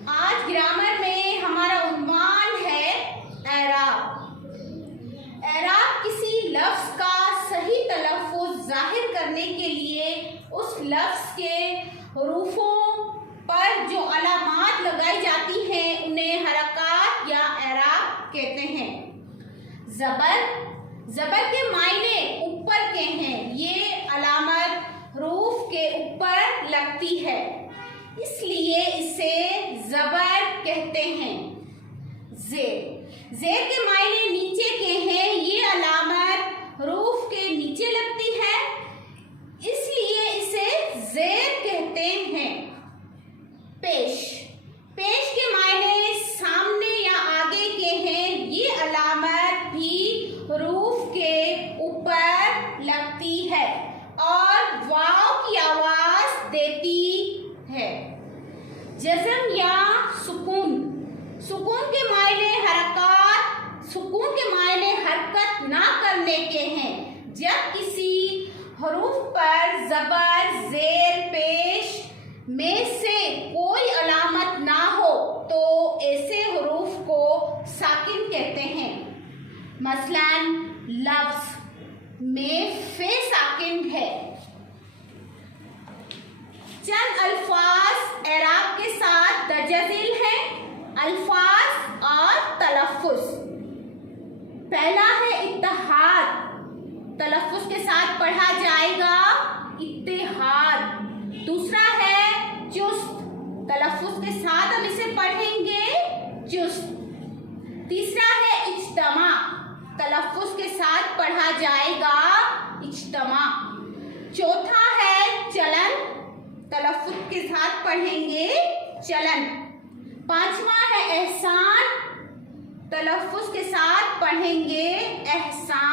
आज ग्रामर में हमारा उन्वान है एराब। एराब किसी लफ्ज का सही तलफ़्फ़ुज़ जाहिर करने के लिए उस लफ्ज के हुरूफों पर जो अलामात लगाई जाती हैं उन्हें हरकत या एराब कहते हैं। ज़बर के मायने ऊपर के हैं। ये अलामत हरूफ के ऊपर लगती है, इसलिए इसे ज़बर कहते हैं। ज़ेर के मायने नीचे के हैं। ये अलामत हरूफ के नीचे लगती है, इसलिए इसे ज़ेर कहते हैं। पेश के मायने सामने या आगे के हैं। ये अलामत भी हरूफ के ऊपर लगती है और वाव की आवाज देती है। जज़म या सुकून के मायने हरकत ना करने के हैं। जब किसी हरूफ पर ज़बर, ज़ेर, पेश में से कोई अलामत ना हो तो ऐसे हरूफ को साकिन कहते हैं। मसलन लफ्ज़ में फे साकिन है। चंद अल्फाज एराब के साथ दर्जज़ील हैं। अल्फाज और तलफ़्फ़ुज़। पहला है इत्तेहाद, तलफ़्फ़ुज़ के साथ पढ़ा जाएगा इत्तेहाद। दूसरा है चुस्त, तलफ़्फ़ुज़ के साथ हम इसे पढ़ेंगे चुस्त। तीसरा है इज्तमा, तलफ़्फ़ुज़ के साथ पढ़ा जाएगा इज्तमा। चौथा है चलन, तलफ़्फ़ुज़ के साथ पढ़ेंगे चलन। पांचवा है एहसान, तलफ़्फ़ुज़ के साथ पढ़ेंगे एहसान।